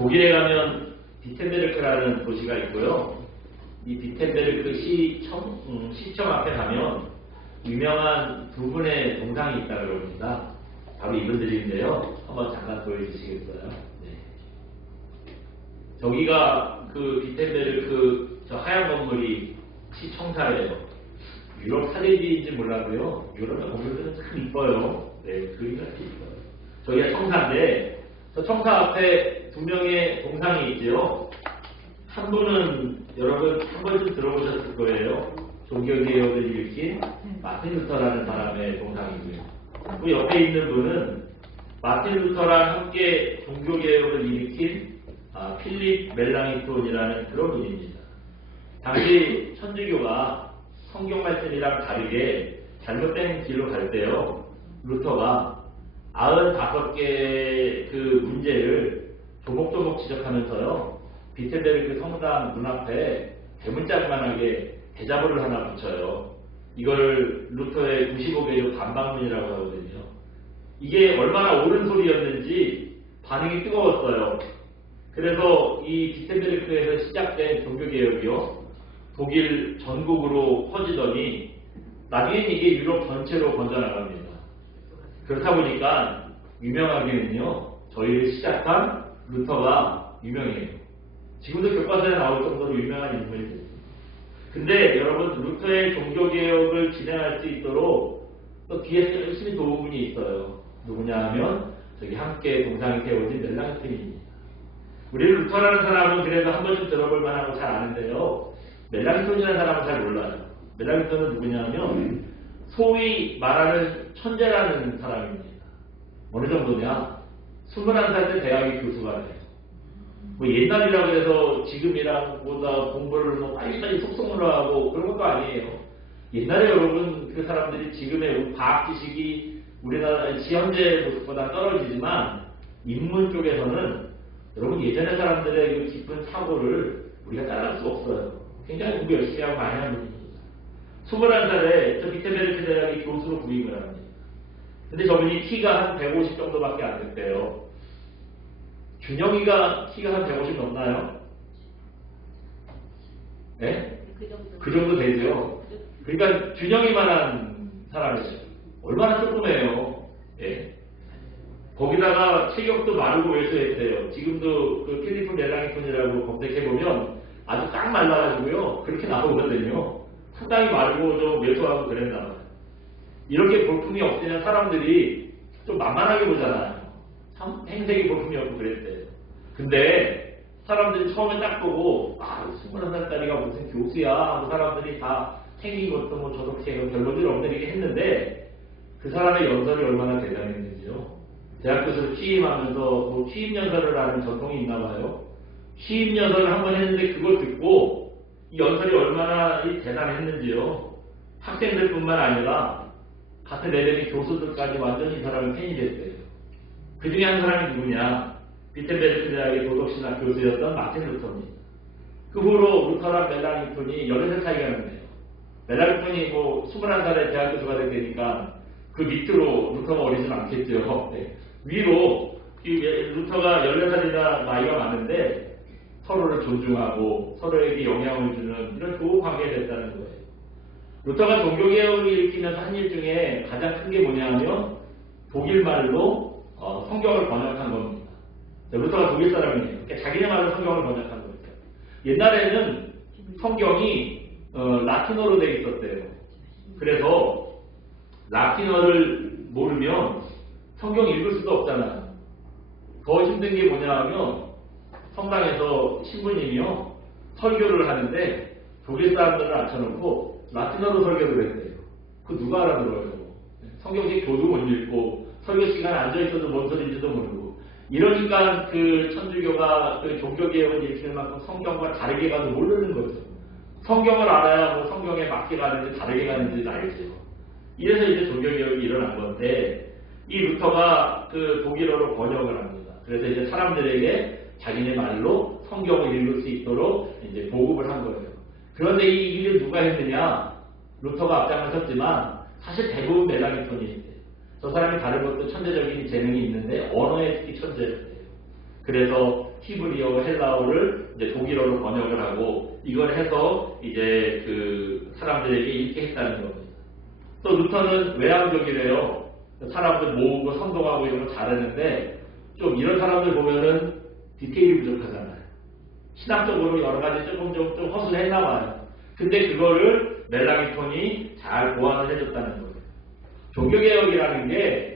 독일에 가면 비텐베르크라는 도시가 있고요. 이 비텐베르크 시청 앞에 가면 유명한 두 분의 동상이 있다고 그럽니다. 바로 이분들인데요. 한번 잠깐 보여주시겠어요? 네. 저기가 그 비텐베르크 저 하얀 건물이 시청사예요. 유럽 사례지인지 몰라도요. 유럽의 건물들은 참 이뻐요. 네, 그림이 아주 이뻐요. 저기가 청사인데 저 청사 앞에 두 명의 동상이 있죠. 한 분은 여러분 한 번쯤 들어보셨을 거예요. 종교개혁을 일으킨 마틴 루터라는 사람의 동상이고요. 그 옆에 있는 분은 마틴 루터랑 함께 종교개혁을 일으킨 필립 멜랑이톤이라는 그런 분입니다. 당시 천주교가 성경 말씀이랑 다르게 잘못된 길로 갈 때요. 루터가 95개의 그 문제를 조목조목 지적하면서요. 비텐베르크 성당 문 앞에 대문짝만하게 대자보를 하나 붙여요. 이걸 루터의 95개조 반박문이라고 하거든요. 이게 얼마나 옳은 소리였는지 반응이 뜨거웠어요. 그래서 이 비텐베르크에서 시작된 종교개혁이요. 독일 전국으로 퍼지더니 나중엔 이게 유럽 전체로 번져나갑니다. 그렇다 보니까 유명하게는요. 저희를 시작한 루터가 유명해요. 지금도 교과서에 나올 정도로 유명한 인물이 됐습니다. 근데 여러분 루터의 종교개혁을 진행할 수 있도록 또 뒤에 열심히 도운 분이 있어요. 누구냐 하면 저기 함께 동상이 세워진 멜랑이톤입니다. 우리 루터라는 사람은 그래도 한 번쯤 들어볼 만하고 잘 아는데요. 멜랑이톤이라는 사람은 잘 몰라요. 멜랑이톤은 누구냐 하면 소위 말하는 천재라는 사람입니다. 어느 정도냐? 21살 때 대학의 교수가 돼요. 뭐 옛날이라고 해서 지금이랑 보다 공부를 뭐 빨리빨리 속속으로 하고 그런 것도 아니에요. 옛날에 여러분 그 사람들이 지금의 과학 지식이 우리나라 현재 모습보다 떨어지지만 인문 쪽에서는 여러분 예전의 사람들의 그 깊은 사고를 우리가 따라갈 수 없어요. 굉장히 공부 열심히 하고 많이 하는 분입니다. 21살에 저 비텐베르크 대학의 교수로 부임을 합니다. 근데 저분이 키가 한 150 정도밖에 안 됐대요. 준영이가 키가 한 150 넘나요? 네? 그 정도 되죠. 그러니까 준영이만한 사람이죠. 얼마나 조그매요. 예. 거기다가 체격도 마르고 왜소했대요. 지금도 그 필리프 멜랑이톤이라고 검색해보면 아주 딱 말라가지고요. 그렇게 나오거든요. 상당히 마르고 좀 왜소하고 그랬나 봐요. 이렇게 볼품이 없으면 사람들이 좀 만만하게 보잖아요. 참 행색이 볼품이 없고 그랬대요. 근데 사람들이 처음에 딱 보고 21살짜리가 무슨 교수야 하고 사람들이 다 생긴 것도 뭐 저렇게 별볼일 없는 이렇게 했는데 그 사람의 연설이 얼마나 대단했는지요. 대학 교수를 취임하면서 뭐 취임연설을 하는 전통이 있나 봐요. 취임연설을 한번 했는데 그걸 듣고 이 연설이 얼마나 대단했는지요. 학생들뿐만 아니라 같은 레벨의 교수들까지 완전히 이 사람의 팬이 됐대요. 그 중에 한 사람이 누구냐? 비텐베르크 대학의 도덕신학 교수였던 마틴 루터입니다. 그 후로 루터랑 멜랑이톤이 13살 차이가 나네요. 멜랑이톤이 뭐 21살에 대학 교수가 되니까 그 밑으로 루터가 어리진 않겠죠. 네. 위로 루터가 14살이나 나이가 많은데 서로를 존중하고 서로에게 영향을 주는 이런 좋은 관계가 됐다는 거예요. 루터가 종교개혁을 일으키면서 한 일 중에 가장 큰 게 뭐냐 하면 독일말로 성경을 번역한 겁니다. 루터가 독일 사람이에요. 그러니까 자기네 말로 성경을 번역한 거죠. 옛날에는 성경이 라틴어로 되어 있었대요. 그래서 라틴어를 모르면 성경 읽을 수도 없잖아요. 더 힘든 게 뭐냐 하면 성당에서 신부님이요 설교를 하는데 독일 사람들을 앉혀놓고 라틴어로 설교를 했대요. 그 누가 알아들어요? 성경책 교도 못 읽고 설교 시간에 앉아있어도 뭔 소리인지도 모르고 이러니까 그 천주교가 그 종교개혁을 일으키는 만큼 성경과 다르게 가도 모르는 거죠. 성경을 알아야 뭐 성경에 맞게 가는지 다르게 가는지 알죠. 이래서 이제 종교개혁이 일어난 건데 이 루터가 그 독일어로 번역을 합니다. 그래서 이제 사람들에게 자기네 말로 성경을 읽을 수 있도록 이제 보급을 한 거예요. 그런데 이 일을 누가 했느냐? 루터가 앞장을 섰지만 사실 대부분 멜랑이톤이 있대요. 저 사람이 다른 것도 천재적인 재능이 있는데 언어에 특히 천재였대요. 그래서 히브리어, 헬라어를 이제 독일어로 번역을 하고 이걸 해서 이제 그 사람들에게 읽게 했다는 겁니다. 또 루터는 외향적이래요. 사람들 모으고 선동하고 이런 거 잘했는데 좀 이런 사람들 보면은 디테일이 부족하잖아요. 신학적으로 여러 가지 조금 허술했나 봐요. 근데 그거를 멜랑이톤이 잘 보완을 해줬다는 거예요. 종교개혁이라는 게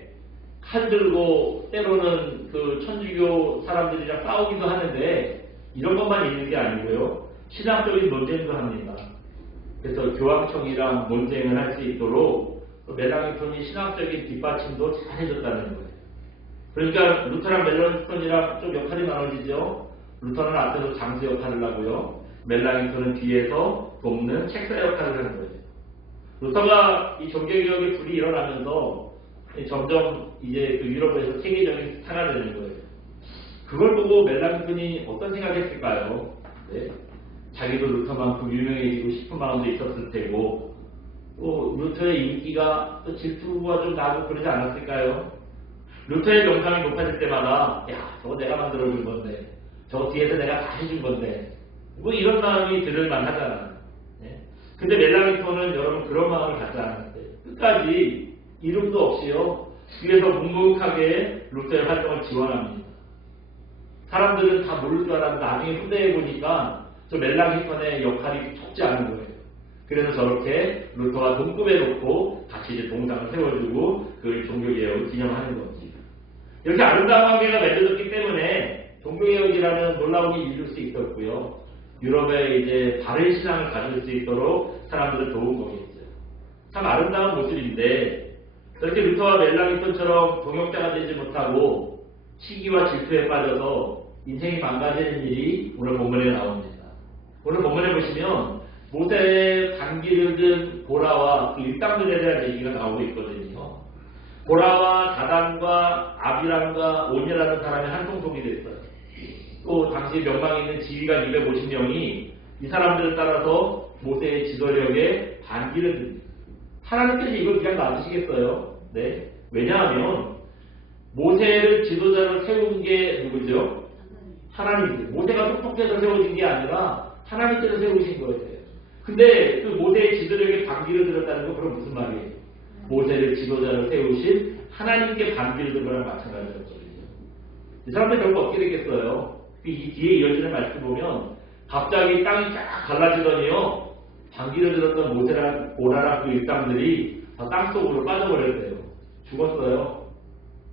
칼 들고 때로는 그 천주교 사람들이랑 싸우기도 하는데 이런 것만 있는 게 아니고요. 신학적인 논쟁도 합니다. 그래서 교황청이랑 논쟁을 할 수 있도록 멜랑이톤이 신학적인 뒷받침도 잘 해줬다는 거예요. 그러니까 루터랑 멜랑이톤이랑 좀 역할이 나눠지죠. 루터는 앞에서 장수 역할을 하고요. 멜랑이톤은 뒤에서 돕는 책사 역할을 하는 거예요. 루터가 이 종교개혁의 불이 일어나면서 점점 이제 그 유럽에서 세계적인 스타가 되는 거예요. 그걸 보고 멜랑이톤이 어떤 생각했을까요? 네. 자기도 루터만큼 유명해지고 싶은 마음도 있었을 테고 또 루터의 인기가 또 질투가 좀 나고 그러지 않았을까요? 루터의 명성이 높아질 때마다 야 저거 내가 만들어준 건데 저거 뒤에서 내가 다 해준 건데 뭐 이런 마음이 들을 만하잖아요. 네. 근데 멜랑이톤은 여러분 그런 마음을 갖지 않았어요. 끝까지 이름도 없이요. 뒤에서 묵묵하게 루터의 활동을 지원합니다. 사람들은 다 모를 줄 알았는데 나중에 후대에 보니까 저 멜랑이톤의 역할이 적지 않은 거예요. 그래서 저렇게 루터와 동급에 놓고 같이 이제 동상을 세워주고 그 종교개혁을 기념하는 거지. 이렇게 아름다운 관계가 맺어졌기 때문에 종교개혁이라는 놀라운 일을 이룰 수 있었고요. 유럽에 이제 바른 신앙을 가질 수 있도록 사람들을 도운 거겠죠. 참 아름다운 모습인데 그렇게 루터와 멜랑이톤처럼 동역자가 되지 못하고 시기와 질투에 빠져서 인생이 망가지는 일이 오늘 본문에 나옵니다. 오늘 본문에 보시면 모세의 반기를 든 보라와 그 일당들에 대한 얘기가 나오고 있거든요. 보라와 다단과 아비람과 온이라는 사람이 한 통속이 됐어요. 또 당시 명망에 있는 지휘관 250명이 이 사람들을 따라서 모세의 지도력에 반기를 듭니다. 하나님께서 이걸 그냥 놔두시겠어요? 네. 왜냐하면 모세를 지도자로 세운 게 누구죠? 하나님이세요. 모세가 똑똑해서 세워진 게 아니라 하나님께서 세우신 거예요. 근데 그 모세의 지도력에 반기를 들었다는 건 그럼 무슨 말이에요? 모세를 지도자로 세우신 하나님께 반기를 든 거랑 마찬가지였거든요. 이 사람들 결국 어떻게 되겠어요? 이 뒤에 이어지는 말씀 보면 갑자기 땅이 쫙 갈라지더니요. 반기를 들었던 모세랑 보라랑 그 일당들이 다 땅속으로 빠져버렸대요. 죽었어요.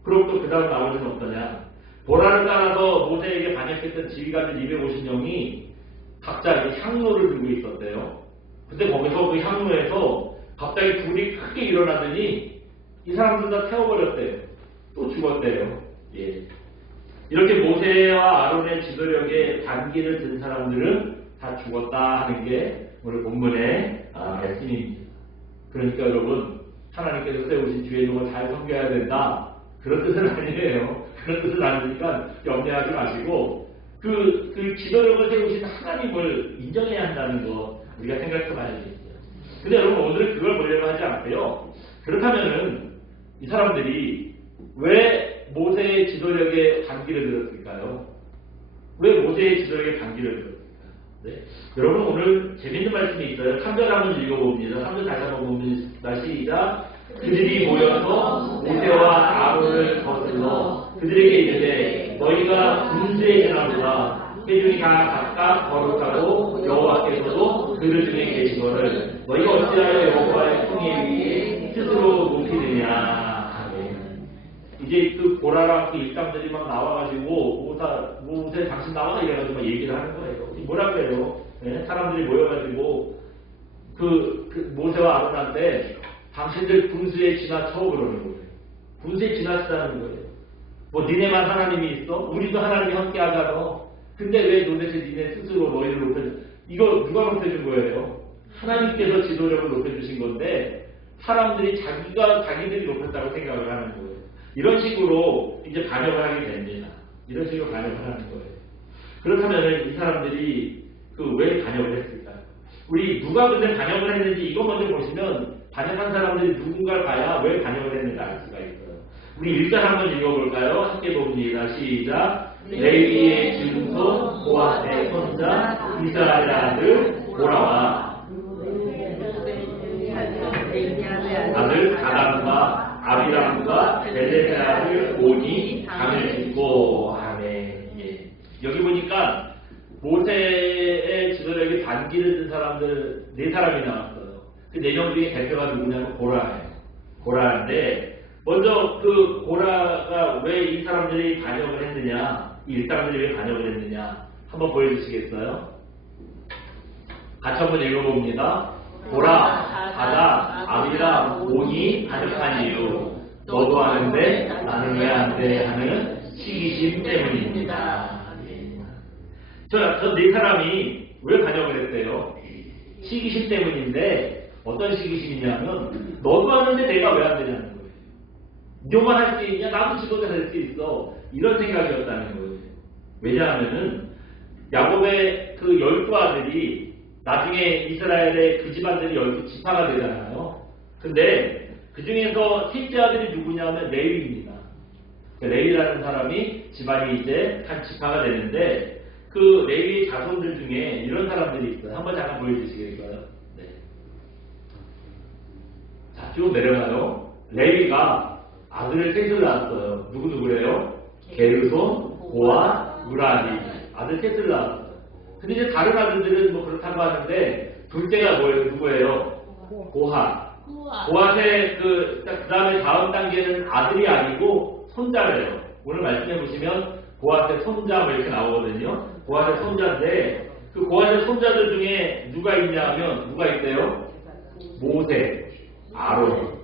그럼 또 그 다음 나머지는 어떠냐? 보라를 따라서 모세에게 반역했던 지휘관들 250명이 각자 이제 향로를 들고 있었대요. 근데 거기서 그 향로에서 갑자기 불이 크게 일어나더니 이 사람들 다 태워버렸대요. 또 죽었대요. 예. 이렇게 모세와 아론의 지도력에 반기를 든 사람들은 다 죽었다 하는 게 오늘 본문의 말씀입니다. 그러니까 여러분 하나님께서 세우신 주의 종을 잘 섬겨야 된다. 그런 뜻은 아니에요. 그런 뜻은 아니니까 염려하지 마시고 그 지도력을 세우신 하나님을 인정해야 한다는 거 우리가 생각해 봐야겠죠. 근데 여러분 오늘은 그걸 보려고 하지 않고요. 그렇다면은 이 사람들이 왜 모세의 지도력에 반기를 들었을까요? 왜 모세의 지도력에 반기를 들었을까요? 네. 여러분 오늘 재밌는 말씀이 있어요. 3절 한번 읽어봅니다. 3절 다시 한번 봅니다. 시작. 그들이 모여서 모세와 아론을 거슬러 그들에게 이르되 너희가 군수의 전하보다 회중이 다 각각 거룩하고 여호와께서도 그들 중에 계시거늘 너희가 어찌하여 여호와의 통일 위에 스스로 높이느냐. 이제 그 보라랑 그 일당들이 막 나와가지고 모세 당신 나와 이래가지고 막 얘기를 하는 거예요. 뭐라 그래요? 네? 사람들이 모여가지고 그 모세와 아론한테 당신들 군수에 지나쳐 그러는 거예요. 군수에 지나치다는 거예요. 뭐 니네만 하나님이 있어? 우리도 하나님이 함께 하잖아. 근데 왜 도대체 니네 스스로 너희를 높여줘? 이거 누가 높여준 거예요? 하나님께서 지도력을 높여주신 건데 사람들이 자기들이 높였다고 생각을 하는 거예요. 이런 식으로 이제 반역을 하게 됩니다. 이런 식으로 반역을 하는 거예요. 그렇다면 이 사람들이 왜 반역을 했을까요? 우리 누가 근데 반역을 했는지 이거 먼저 보시면 반역한 사람들이 누군가를 봐야 왜 반역을 했는지 알 수가 있어요. 우리 1절 한번 읽어볼까요? 함께 봅니다. 시작. 레위의 증손 고핫의 손자 이스라엘의 아들 고라와 아들 다단과 아비람과 벨렛의 아들 온이 당을 짓고 하네. 예. 여기 보니까 모세의 지도력이 반기를 든 사람들 4사람이 나왔어요. 그 4명 중에 대표가 누구냐면 고라예요. 고라인데 먼저 그 고라가 왜 이 사람들이 반역을 했느냐, 이 일당들이 왜 반역을 했느냐 한번 보여주시겠어요? 같이 한번 읽어봅니다. 고라, 다단, 아비람, 온이 반역한 이유 너도 아는데 나는 왜 안 돼 하는 시기심 때문입니다. 저 4사람이 왜 반역을 했대요? 시기심 때문인데 어떤 시기심이냐면 너도 아는데 내가 왜 안 되냐는 거예요. 너만 할 수 있냐? 나도 지도자 될 수 있어. 이런 생각이었다는 거예요. 왜냐하면은 야곱의 그 12아들이 나중에 이스라엘의 그 집안들이 12지파가 되잖아요. 근데 그 중에서 셋째 아들이 누구냐면 레위입니다. 레위라는 사람이 집안이 이제 한 지파가 되는데 그 레위 자손들 중에 이런 사람들이 있어요. 한번 잠깐 보여주시겠어요? 네. 자, 쭉 내려가요. 레위가 아들을 셋을 낳았어요. 누구래요? 게르손, 고아, 무라리. 아들 셋을 낳았어요. 근데 이제 다른 아들들은 뭐 그렇다고 하는데 둘째가 누구예요? 고핫. 고핫의 그 다음에 다음 단계는 아들이 아니고 손자래요. 오늘 말씀해 보시면 고핫의 손자 뭐 이렇게 나오거든요. 고핫의 손자인데 그 고핫의 손자들 중에 누가 있냐면 누가 있대요? 모세, 아론.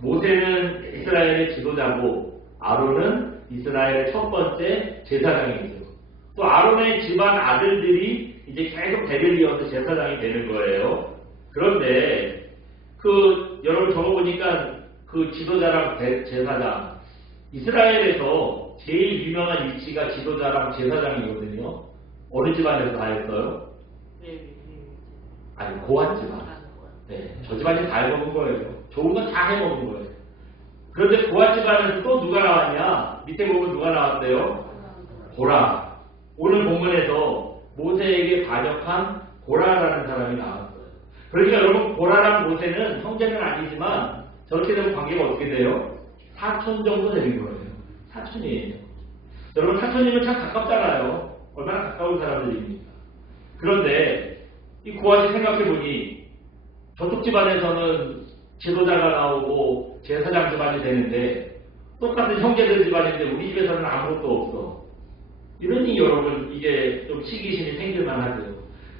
모세는 이스라엘의 지도자고 아론은 이스라엘의 첫 번째 제사장이죠. 또 아론의 집안 아들들이 이제 계속 대를 이어서 제사장이 되는 거예요. 그런데 그 여러분 적어보니까 그 지도자랑 제사장 이스라엘에서 제일 유명한 위치가 지도자랑 제사장이거든요. 어느 집안에서 다 했어요? 아니 고핫 집안. 네, 저 집안이 다 해먹은 거예요. 좋은 건 다 해먹은 거예요. 그런데 고핫 집안에서 또 누가 나왔냐? 밑에 보면 누가 나왔대요? 고라. 오늘 본문에서 모세에게 반역한 고라라는 사람이 나왔어요. 그러니까 여러분 고라랑 모세는 형제는 아니지만 저렇게 되면 관계가 어떻게 돼요? 사촌 정도 되는 거예요. 사촌이에요. 여러분 사촌이면 참 가깝잖아요. 얼마나 가까운 사람들입니까? 그런데 이 고아씨 생각해보니 저쪽 집안에서는 지도자가 나오고 제사장 집안이 되는데 똑같은 형제들 집안인데 우리 집에서는 아무것도 없어. 이러니 여러분 이게 좀 시기심이 생길만 하죠.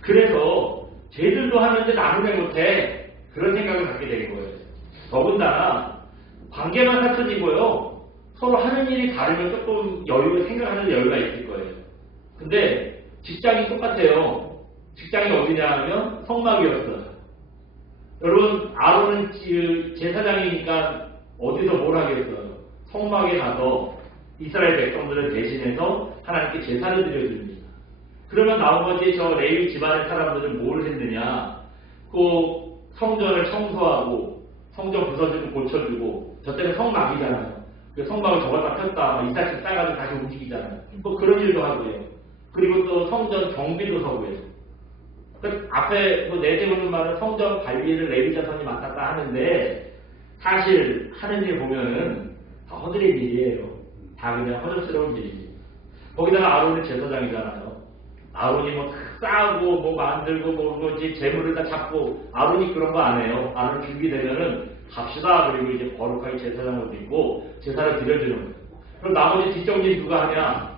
그래서 쟤들도 하는데 나는 왜 못해? 그런 생각을 갖게 되는 거예요. 더군다나 관계만 사촌이고요. 서로 하는 일이 다르면 조금 생각하는 여유가 있을 거예요. 근데 직장이 똑같아요. 직장이 어디냐 하면 성막이었어요. 여러분 아론은 제사장이니까 어디서 뭘 하겠어요? 성막에 가서 이스라엘 백성들을 대신해서 하나님께 제사를 드려줍니다. 그러면 나머지 저 레위 집안의 사람들은 뭘 했느냐? 그 성전을 청소하고 성전 부서지고 고쳐주고 저 때는 성막이잖아요. 그 성막을 저거다 폈다 이사씩 싸가지고 다시 움직이잖아요. 뭐 그런 일도 하고요. 그리고 또 성전 경비도 서고요. 그 앞에 뭐 내세우는 말은 성전 관리를 레위 자손이 맡았다 하는데 사실 하는 일 보면은 다 허드렛 일이에요. 다 그냥 허접스러운 일입니다. 거기다가 아론은 제사장이잖아요. 아론이 뭐 싸고 뭐 만들고 뭐 이제 재물을 다 잡고 아론이 그런 거 안 해요. 아론 준비되면은 갑시다. 그리고 이제 거룩하게 제사장을 드리고 제사를 드려주는 거예요. 그럼 나머지 뒷정리 누가 하냐?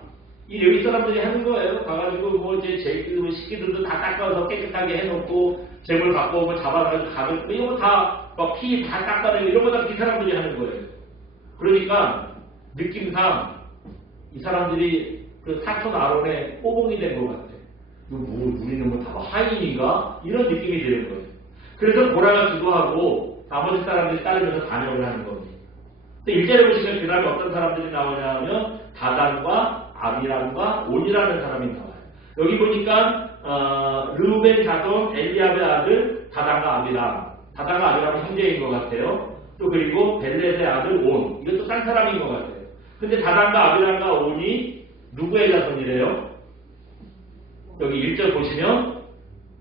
이 레위 사람들이 하는 거예요. 가가지고 뭐 이제 식기들도 다 닦아서 깨끗하게 해놓고 재물 갖고 오고 잡아가지고 가면 이런 거 다 막 피 다 닦아내고 이런 거 다 이 사람들이 하는 거예요. 그러니까 느낌상 이 사람들이 그 사촌 아론의 꼬봉이 된 것 같아요. 우리는 뭐 다 하인인가? 이런 느낌이 드는 거예요. 그래서 고라가 기도하고 나머지 사람들이 따르면서 반역을 하는 겁니다. 근데 1절에 보시면 그 다음에 어떤 사람들이 나오냐 하면 다단과 아비람과 온이라는 사람이 나와요. 여기 보니까 르우벤 자손 엘리압의 아들 다단과 아비람. 다단과 아비람은 형제인 것 같아요. 또 그리고 벨렛의 아들 온. 이것도 딴 사람인 것 같아요. 근데 다단과 아비람과 온이 누구의 자손이래요? 여기 1절 보시면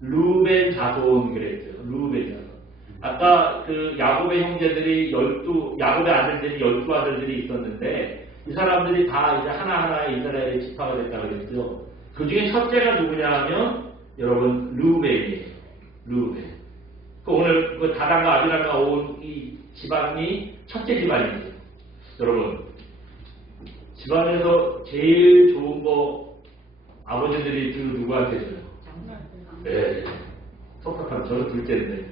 루벤 자손 그랬죠. 루벤 자손. 아까 그 야곱의 형제들이 야곱의 아들들이 12아들들이 있었는데 이 사람들이 다 이제 하나하나의 이스라엘의 지파가 됐다 그랬죠. 그 중에 첫째가 누구냐 하면 여러분 루벤이에요. 루벤. 오늘 그 다단과 아비람과 온 이 집안이 첫째 집안이죠. 여러분 집안에서 제일 좋은 거 아버지들이 주로 누구한테 줘요? 네. 속삭한 저는 둘째인데.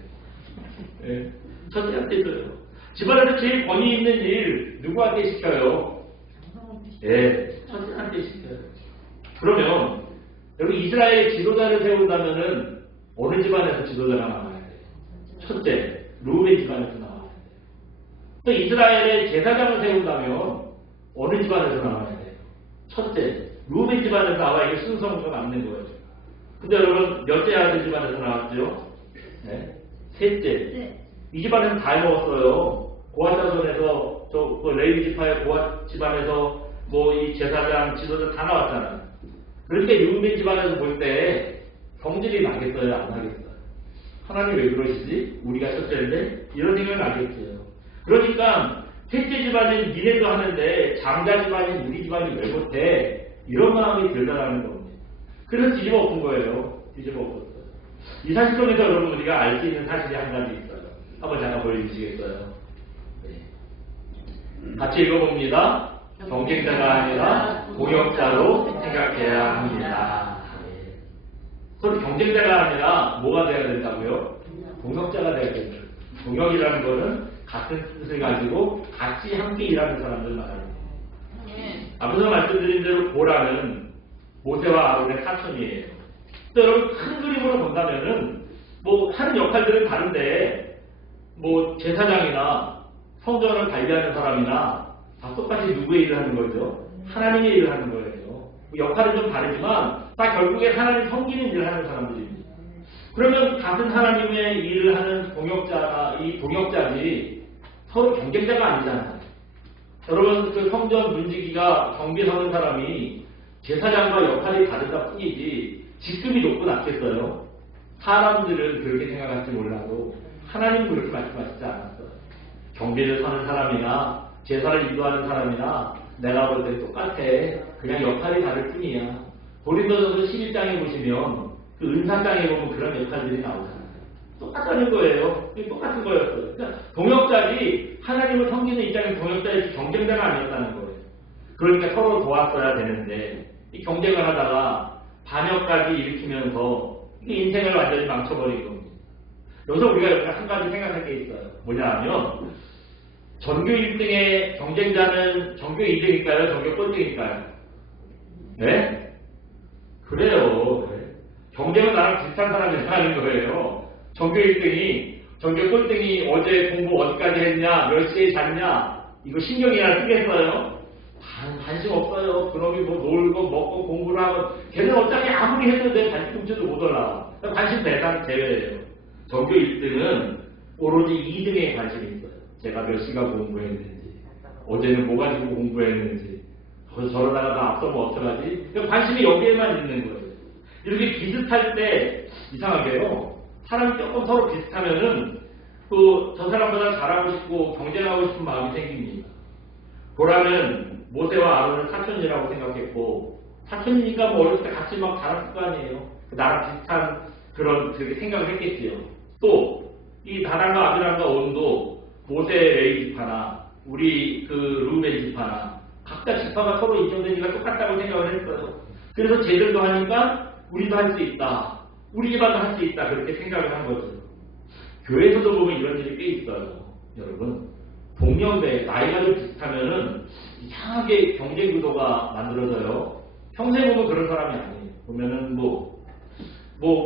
네. 첫째한테 줘요. 집안에서 제일 권위 있는 일 누구한테 시켜요? 네. 첫째한테 시켜요. 그러면 여기 이스라엘 지도자를 세운다면은 어느 집안에서 지도자가 나와야 돼요? 첫째, 루벤 집안에서 나와야 돼요. 또 이스라엘의 제사장을 세운다면 어느 집안에서 나와야 돼요? 첫째, 루벤 집안에서 나와야 이게 순서가 맞는 거예요. 근데 여러분 몇째 아들 집안에서 나왔죠? 네. 셋째. 네. 이 집안에서 다 해먹었어요. 고핫 자손에서 그 레위 지파의 고핫 집안에서 뭐 이 제사장, 지도자 다 나왔잖아요. 그러니까 루벤 집안에서 볼 때 경질이 나겠어요? 안 나겠어요? 하나님 왜 그러시지? 우리가 첫째인데? 이런 생각이 나겠어요. 그러니까 셋째 집안은 니네도 하는데 장자 집안인 우리 집안이 왜 못해? 이런 마음이 들다라는 겁니다. 그래서 뒤집어 엎은 거예요. 뒤집어 엎었어요. 이 사실 속에서 여러분 우리가 알 수 있는 사실이 한 가지 있어요. 한번 잠깐 보여주시겠어요? 네. 같이 읽어봅니다. 경쟁자가 아니라 동역자로 생각해야 합니다. 서로 경쟁자가 아니라 뭐가 돼야 된다고요? 동역자가 돼야 된다. 동역이라는 것은 같은 뜻을 가지고 같이 함께 일하는 사람들 말합니다. 앞서서 말씀드린 대로 고라는 모세와 아론의 사촌이에요. 또 여러분 큰 그림으로 본다면은 뭐 하는 역할들은 다른데 뭐 제사장이나 성전을 관리하는 사람이나 다 똑같이 누구의 일을 하는 거죠? 하나님의 일을 하는 거예요. 역할은 좀 다르지만 다 결국에 하나님 섬기는 일을 하는 사람들입니다. 그러면 같은 하나님의 일을 하는 동역자가 이 동역자지 서로 경쟁자가 아니잖아요. 여러분 그 성전 문지기가 경비 서는 사람이 제사장과 역할이 다르다 뿐이지 직급이 높고 낮겠어요. 사람들은 그렇게 생각할지 몰라도 하나님은 그렇게 말씀하시지 않았어요. 경비를 서는 사람이나 제사를 인도하는 사람이나 내가 볼 때 똑같아. 그냥 역할이 다를 뿐이야. 고린도전서 11장에 보시면 그 은사장에 보면 그런 역할들이 나오잖아요. 똑같다는 거예요. 똑같은 거였어요. 그러니까 동역자지 하나님을 섬기는 입장에서 동역자이지 경쟁자가 아니었다는 거예요. 그러니까 서로 도왔어야 되는데 이 경쟁을 하다가 반역까지 일으키면서 인생을 완전히 망쳐버린 겁니다. 여기서 우리가 여기 한 가지 생각할 게 있어요. 뭐냐 하면 전교 1등의 경쟁자는 전교 2등일까요? 전교 꼴등일까요? 네? 그래요. 그래. 경쟁은 나랑 비슷한 사람이 하는 거예요. 전교 1등이 전교 꼴등이 어제 공부 어디까지 했냐, 몇 시에 잤냐, 이거 신경이나 쓰겠어요? 관심 없어요. 그놈이 뭐 놀고 먹고 공부를 하고 걔는 어차피 아무리 해도 내 관심증도 못 올라와. 관심 대상 제외예요. 전교 1등은 오로지 2등에 관심이 있어요. 제가 몇 시간 공부했는지, 어제는 뭐 가지고 공부했는지, 저러다가 나 앞서면 어떡하지? 관심이 여기에만 있는 거예요. 이렇게 비슷할 때 이상하게요. 사람이 조금 서로 비슷하면은 저 사람보다 잘하고 싶고 경쟁하고 싶은 마음이 생깁니다. 고라는 모세와 아론을 사촌이라고 생각했고 사촌이니까 뭐 어렸을 때 같이 막 자랐을 거 아니에요. 나랑 비슷한 그런 그렇게 생각을 했겠지요. 또 이 다단과 아비람과 온도 모세 레위 지파나 우리 그 루벤 지파나 각자 지파가 서로 인정되니까 똑같다고 생각을 했어요. 그래서 쟤들도 하니까 우리도 할 수 있다. 우리 집안도 할 수 있다. 그렇게 생각을 한 거죠. 교회에서도 보면 이런 일이 꽤 있어요. 여러분 동년배 나이가 좀 비슷하면은 이상하게 경쟁 구도가 만들어져요. 평소에 보면 그런 사람이 아니에요. 보면은 뭐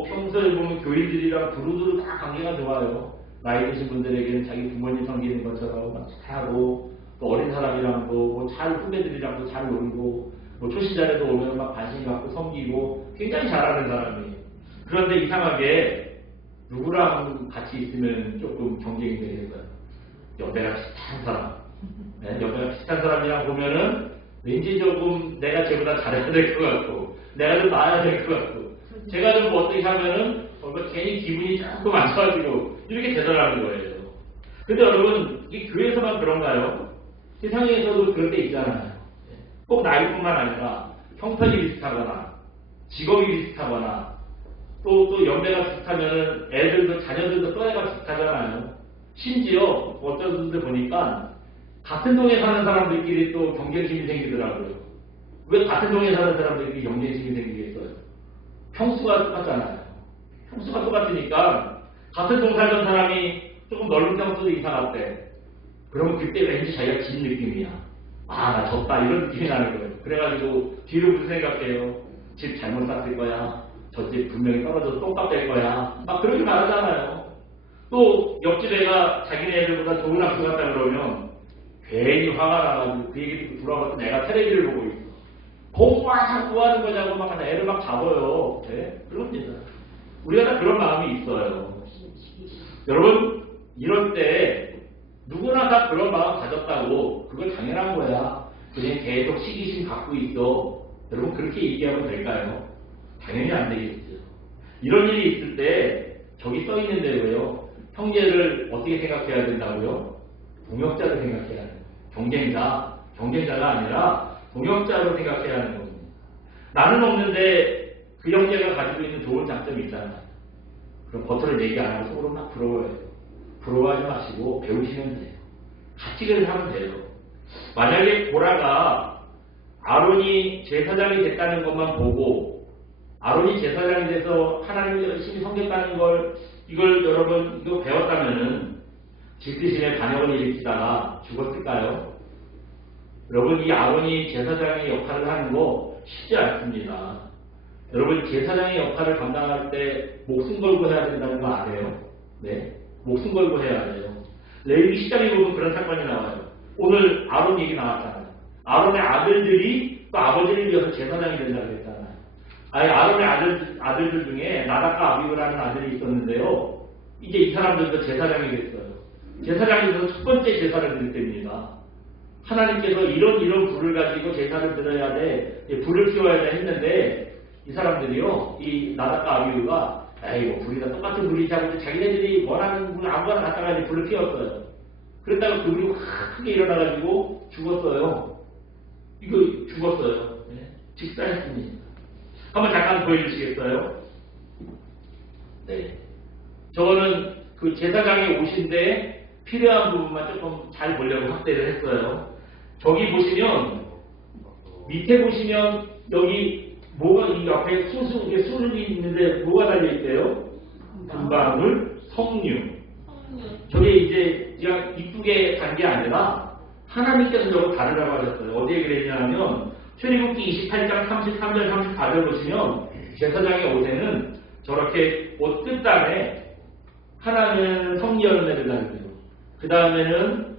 평소에 보면 교인들이랑 두루두루 다 관계가 좋아요. 나이 드신 분들에게는 자기 부모님 섬기는 것처럼 막 잘하고 또 어린 사람이랑도 뭐 잘 후배들이랑도 잘 놀고 뭐 초신자에도 오면 막 관심 갖고 섬기고 굉장히 잘하는 사람이에요. 그런데 이상하게 누구랑 같이 있으면 조금 경쟁이 되겠어요. 옆에가 비슷한 사람. 네, 옆에가 비슷한 사람이랑 보면은 왠지 조금 내가 쟤보다 잘해야 될 것 같고, 내가 좀 나아야 될 것 같고, 제가 좀 어떻게 하면은, 괜히 기분이 조금 안 좋아지고, 이렇게 되더라는 거예요. 근데 여러분, 이 교회에서만 그런가요? 세상에서도 그럴 때 있잖아요. 꼭 나이뿐만 아니라, 형편이 비슷하거나, 직업이 비슷하거나, 또 연배가 비슷하면은 애들도, 자녀들도 또래가 비슷하잖아요. 심지어 어떤 분들 보니까, 같은 동에 사는 사람들끼리 또 경쟁심이 생기더라고요. 왜 같은 동에 사는 사람들끼리 경쟁심이 생기겠어요? 평수가 똑같잖아요. 평수가 똑같으니까 같은 동 살던 사람이 조금 넓은 평수도 이상할 때 그러면 그때 왠지 자기가 진 느낌이야. 아, 나 졌다 이런 느낌이 나는 거예요. 그래가지고 뒤로 무슨 생각해요? 집 잘못 샀을 거야. 저 집 분명히 떨어져서 똥값 될 거야. 막 그렇게 말하잖아요. 또 옆집 애가 자기네 애들보다 좋은 학교 갔다 그러면 괜히 화가 나가지고 그 얘기 듣고 돌아봤더니 내가 텔레비를 보고 있어. 공부하는 거냐고 막 애를 막 잡아요. 네? 그럽니다. 우리가 다 그런 마음이 있어요. 여러분, 이럴 때 누구나 다 그런 마음 가졌다고 그건 당연한 거야. 그냥 계속 시기심 갖고 있어. 여러분 그렇게 얘기하면 될까요? 당연히 안 되겠죠. 이런 일이 있을 때 저기 써 있는 대로요. 형제를 어떻게 생각해야 된다고요? 동역자로 생각해야 해요. 경쟁자가 아니라 동역자로 생각해야 하는 겁니다. 나는 없는데 그 형제가 가지고 있는 좋은 장점이 있잖아요. 그럼 겉으로 얘기 안 하고 속으로 막 부러워해요. 부러워하지 마시고 배우시면 돼요. 같이 하면 돼요. 만약에 보라가 아론이 제사장이 됐다는 것만 보고 아론이 제사장이 돼서 하나님을 열심히 섬겼다는 걸 이걸 여러분 이거 배웠다면은 집기신의 반역을 일으키다가 죽었을까요? 여러분 이 아론이 제사장의 역할을 하는 거 쉽지 않습니다. 여러분 제사장의 역할을 감당할 때 목숨 걸고 해야 된다는 거 아세요? 네, 목숨 걸고 해야 돼요. 레위기 10장에 보면 그런 사건이 나와요. 오늘 아론 얘기 나왔잖아요. 아론의 아들들이 또 아버지를 위해서 제사장이 된다고 했잖아요. 아론의 아들들 중에 나답과 아비후라는 아들이 있었는데요. 이제 이 사람들도 제사장이 됐어요. 제사장이 돼서 첫 번째 제사를 드릴 때입니다. 하나님께서 이런 불을 가지고 제사를 드려야 돼, 불을 피워야 돼 했는데 이 사람들이요, 이 나답과 아비후가 에이 불이 다 똑같은 불이지 하고 자기네들이 원하는 불 아무거나 갖다가 이제 불을 피웠어요. 그랬다가 그 불이 확 크게 일어나가지고 죽었어요. 이거 죽었어요. 네. 직사했습니다. 한번 잠깐 보여주시겠어요? 네. 저거는 그 제사장의 옷인데 필요한 부분만 조금 잘 보려고 확대를 했어요. 저기 보시면 밑에 보시면 여기 뭐가 이 앞에 수술이 있는데 뭐가 달려있대요? 금방울, 석류. 저게 이제 그냥 이쁘게 단 게 아니라 하나님께서 저거 다르다고 하셨어요. 어디에 그랬냐면 출애굽기 28장 33절 34절 보시면 제사장의 옷에는 저렇게 옷 끝단에 하나는 석류열매를 달고요. 그 다음에는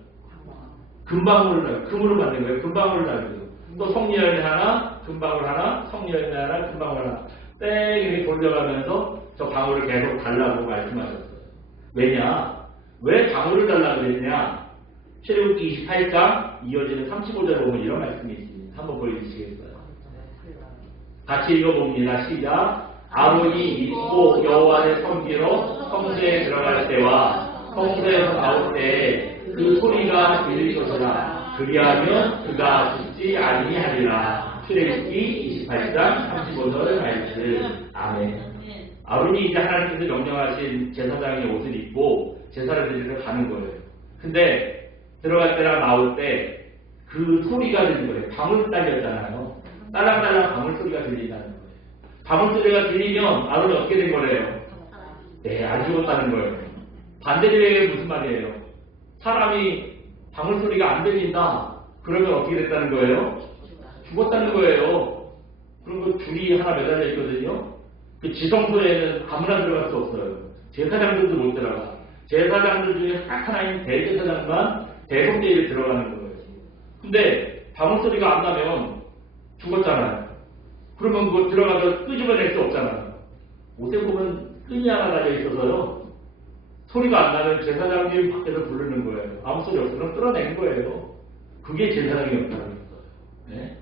금으로 만든 거예요. 금방울을 달고요. 또 석류열매 하나, 금방울 하나, 석류열매 하나, 금방울 하나. 땡 이렇게 돌려가면서 저 방울을 계속 달라고 말씀하셨어요. 왜냐? 왜 방울을 달라고 그랬냐? 출애굽기 28장 이어지는 35절에 보면 이런 말씀이 있습니다. 한번 보여주시겠어요? 같이 읽어봅니다. 시작. 아론이 입고 여호와의 성기로 성소에 들어갈 때와 성소에서 나올 때 그 소리가 들릴 것이라. 그리하면 그가 죽지 아니하리라. 출애굽기 28장 35절 말씀. 아멘. 아론이 이제 하나님께서 명령하신 제사장의 옷을 입고 제사를 드리러 가는 거예요. 근데 들어갈 때랑 나올 때 그 소리가 들리는 거예요. 방울 딸렸잖아요. 딸랑딸랑 방울 소리가 들린다는 거예요. 방울 소리가 들리면 아론이 어떻게 된 거래요? 네, 안 죽었다는 거예요. 반대되게 무슨 말이에요? 사람이 방울 소리가 안 들린다. 그러면 어떻게 됐다는 거예요? 죽었다는 거예요. 그럼 그 줄이 하나 매달려 있거든요. 그 지성소에는 아무나 들어갈 수 없어요. 제사장들도 못 들어가. 제사장들 중에 딱 하나인 대제사장만 대성제에 들어가는 거예요. 근데 방울 소리가 안 나면 죽었잖아요. 그러면 그거 들어가서 끄집어낼 수 없잖아요. 옷에 보면 끈이 하나 달려 있어서요. 소리가 안 나면 제사장님 밖에서 부르는 거예요. 아무 소리 없으면 끌어내는 거예요. 그게 제사장이었다는 거예요. 네?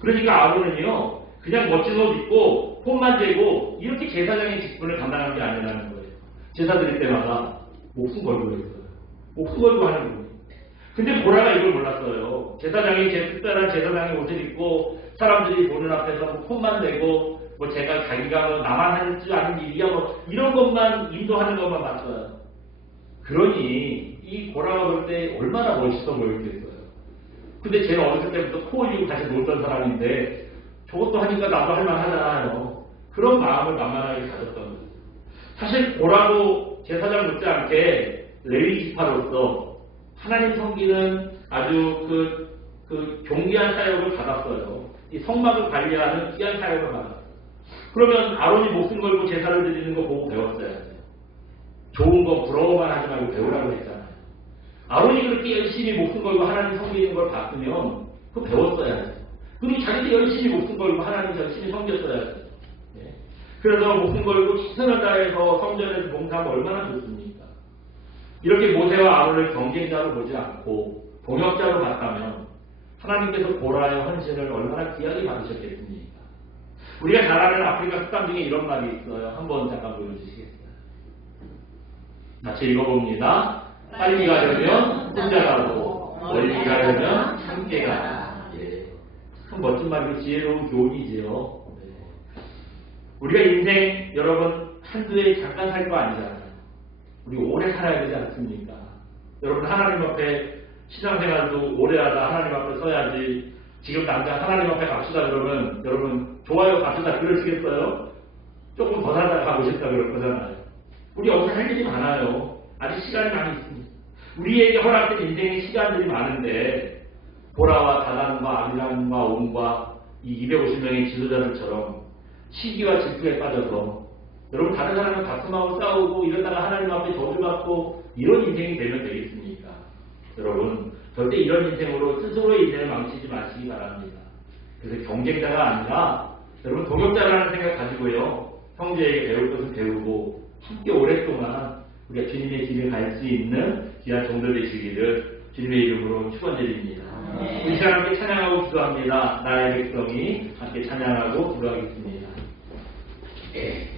그러니까 아론은요, 그냥 멋진 옷 입고 폼만 재고 이렇게 제사장의 직분을 감당하는 게 아니라는 거예요. 제사 드릴 때마다 목숨 걸고 했어요. 목숨 걸고 하는 거예요. 근데 보라가 이걸 몰랐어요. 제사장이 특별한 제사장의 옷을 입고 사람들이 보는 앞에서 뭐 폼만 내고 뭐 제가 자기가 뭐 나만 할 줄 아는 일이야 뭐 이런 것만 인도하는 것만 봤어요. 그러니 이 보라가 볼 때 얼마나 멋있어 보였겠어요. 근데 제가 어렸을 때부터 코 올리고 같이 놀던 사람인데 저것도 하니까 나도 할만하잖아요. 그런 마음을 만만하게 가졌던 거예요. 사실 보라도 제사장 못지않게 레위 지파로서 하나님 섬기는 아주 그 존귀한 사역을 받았어요. 이 성막을 관리하는 귀한 사역을 받았어요. 그러면 아론이 목숨 걸고 제사를 드리는 거 보고 배웠어야 돼요. 좋은 거 부러워만 하지 말고 배우라고 했잖아요. 아론이 그렇게 열심히 목숨 걸고 하나님 섬기는 걸 봤으면 그거 배웠어야 돼요. 그리고 자기도 열심히 목숨 걸고 하나님 열심히 섬겼어야 돼요. 네. 그래서 목숨 걸고 최선을 다해서 성전에서 봉사하면 얼마나 좋습니까? 이렇게 모세와 아론을 경쟁자로 보지 않고 동역자로 봤다면 하나님께서 보라의 헌신을 얼마나 귀하게 받으셨겠습니까? 우리가 잘 아는 아프리카 습관 중에 이런 말이 있어요. 한번 잠깐 보여주시겠어요? 같이 읽어봅니다. 빨리 가려면 혼자 가고 멀리 가려면 함께 가라. 예. 참 멋진 말이고 지혜로운 교훈이지요. 네. 우리가 인생 여러분 한두 해 잠깐 살 거 아니잖아요. 우리 오래 살아야 되지 않습니까? 여러분 하나님 앞에 신앙생활도 오래 하다 하나님 앞에 서야지. 지금 당장 하나님 앞에 갑시다 그러면 여러분 좋아요 갑시다 그러시겠어요? 조금 더 살다 가고 싶다 그럴 거잖아요. 우리 여기서 할 일이 많아요. 아직 시간이 많이 있습니다. 우리에게 허락된 인생의 시간들이 많은데 보라와 다단과 아비람과 온과 이 250명의 지도자들처럼 시기와 질투에 빠져서 여러분 다른 사람과 다툼하고 싸우고 이러다가 하나님 앞에 저주 받고 이런 인생이 되면 되겠습니까? 여러분 절대 이런 인생으로 스스로의 인생을 망치지 마시기 바랍니다. 그래서 경쟁자가 아니라 여러분 동역자라는 생각 가지고요. 형제에게 배울 것을 배우고 함께 오랫동안 우리가 주님의 길을 갈 수 있는 귀한 종들 되시기를 주님의 이름으로 축원드립니다. 우리 시간 함께 찬양하고 기도합니다. 나의 백성이 함께 찬양하고 기도하겠습니다.